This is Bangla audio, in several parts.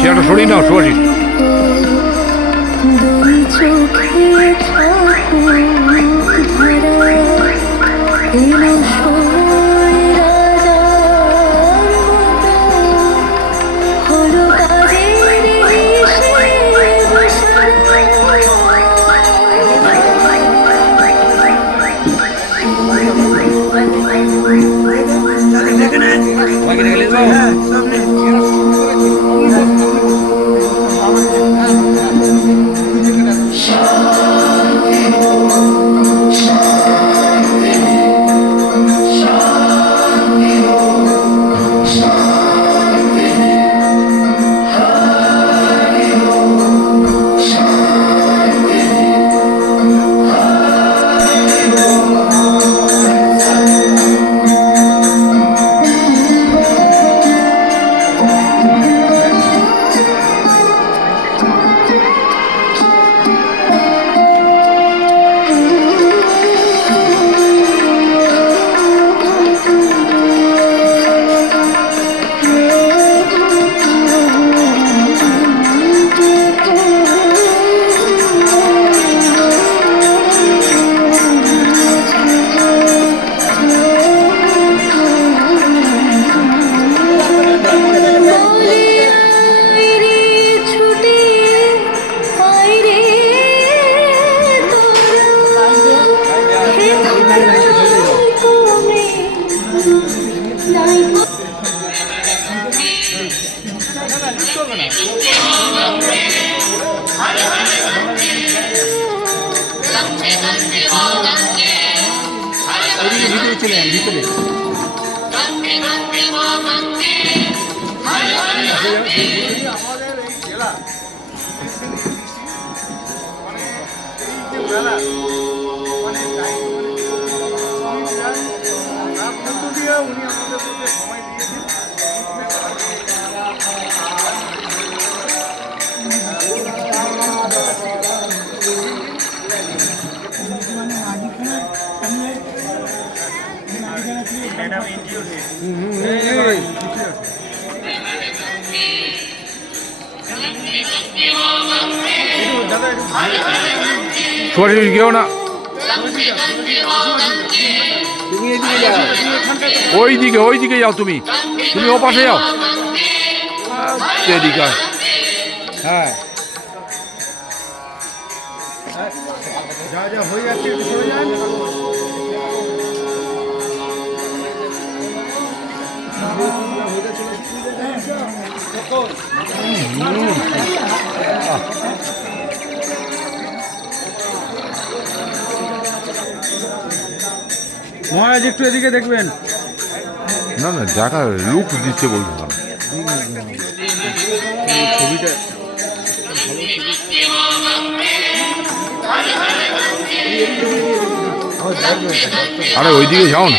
চেয়ারটা সরিয়ে নাও। দুই চোখে উনি আমাদের মধ্যে সময় দিয়েছেন সুভাষিস গেও না? ওই দিকে ওই দিকে যাও তুমি। তুমি ও পাশে যাও এদিকে। হ্যাঁ। যা যা হয়ে। যাচ্ছে যান মহারাজ, একটু এদিকে দেখবেন। না না দেখা লুক দিচ্ছে বলছিলাম ছবিটা আরে ওই দিকে যাও না।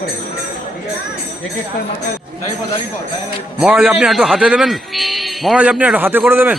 করে। মহারাজ আপনি একটু হাতে দেবেন? মহারাজ আপনি একটু হাতে করে দেবেন?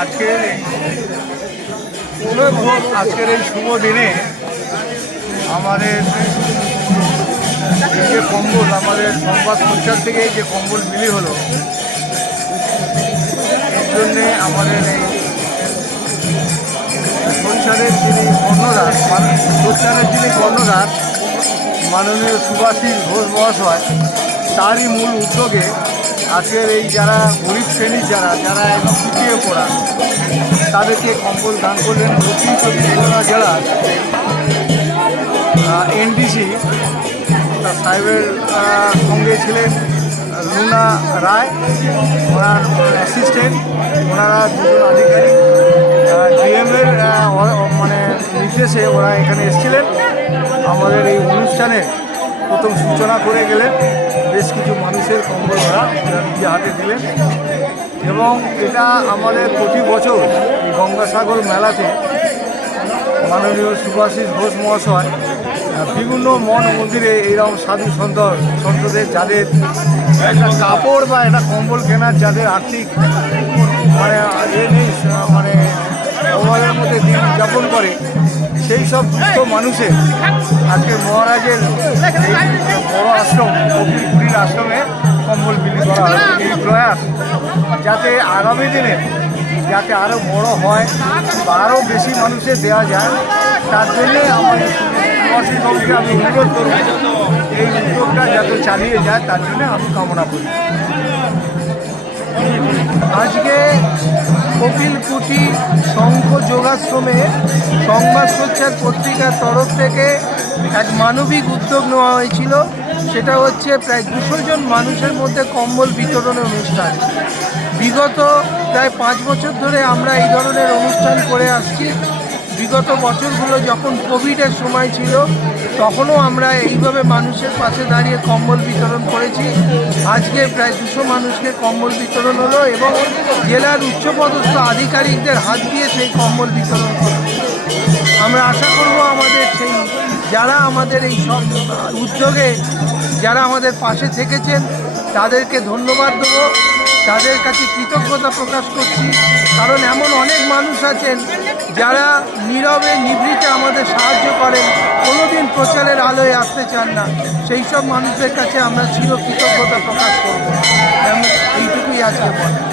আজকের আজকের এই শুভ দিনে আমাদের যে কম্বল, আমাদের সংবাদ প্রচার থেকে যে কম্বল মিলি হলো, এর জন্যে আমাদের এই সরকারের যিনি কর্ণধার সরকারের যিনি কর্ণধার, মাননীয় সুভাষিস ঘোষ মহাশয়, তারই মূল উদ্যোগে আজকের এই যারা গরিব শ্রেণির যারা যারা পিছিয়ে পড়া তাদেরকে কম্বল দান করলেন দক্ষিণ চব্বিশ পরগনা জেলার এনডিসি সাহেবের সঙ্গে ছিলেন লুনা রায়, ওনার অ্যাসিস্ট্যান্ট ওনারা দুজন আধিকারিক ডিএমের মানে নির্দেশে ওরা এখানে এসেছিলেন। আমাদের এই অনুষ্ঠানের প্রথম সূচনা করে গেলেন বেশ কিছু মানুষের কম্বল ওরা নিজে হাতে দিলেন। এবং এটা আমাদের প্রতি বছর গঙ্গাসাগর মেলাতে মাননীয় সুভাষিস ঘোষ মহাশয় বিভিন্ন মঠ মন্দিরে এইরকম সাধু সন্ত সন্তদের যাদের একটা কাপড় বা একটা কম্বল কেনার যাদের আর্থিক মানে মানে অভাবের মধ্যে দিন যাপন করে সেই সব দুস্থ মানুষের আজকে মহারাজের বড় আশ্রম কপিলপুরীর আশ্রমে কম্বল বিলি করা হয়। এই প্রয়াস যাতে আগামী দিনে যাতে আরও বড় হয় বা আরও বেশি মানুষের দেওয়া যায় তার জন্যে আমাদের আমি অনুরোধ করব এই উদ্যোগটা যাতে চালিয়ে যায় তার জন্য আমি কামনা করি। আজকে কপিল কুটি শঙ্খ যোগাশ্রমে সংবাদ প্রচার পত্রিকার তরফ থেকে এক মানবিক উদ্যোগ নেওয়া হয়েছিল। সেটা হচ্ছে প্রায় দুশো জন মানুষের মধ্যে কম্বল বিতরণের অনুষ্ঠান। বিগত প্রায় পাঁচ বছর ধরে আমরা এই ধরনের অনুষ্ঠান করে আসছি। বিগত বছরগুলো যখন কোভিডের সময় ছিল তখনও আমরা এইভাবে মানুষের পাশে দাঁড়িয়ে কম্বল বিতরণ করেছি। আজকে প্রায় দুশো মানুষকে কম্বল বিতরণ হলো এবং জেলার উচ্চপদস্থ আধিকারিকদের হাত দিয়ে সেই কম্বল বিতরণ করা আমরা আশা করব আমাদের সেই, যারা আমাদের এই সব উদ্যোগে, যারা আমাদের পাশে থেকেছেন, তাদেরকে ধন্যবাদ দেবো। তাদের কাছে কৃতজ্ঞতা প্রকাশ করছি। কারণ এমন অনেক মানুষ আছেন যারা নীরবে, নিভৃতে আমাদের সাহায্য করেন। কোনোদিন প্রচারের আলোয় আসতে চান না। সেই সব মানুষদের কাছে আমরা চির কৃতজ্ঞতা প্রকাশ করব। এইটুকুই আজকে বলে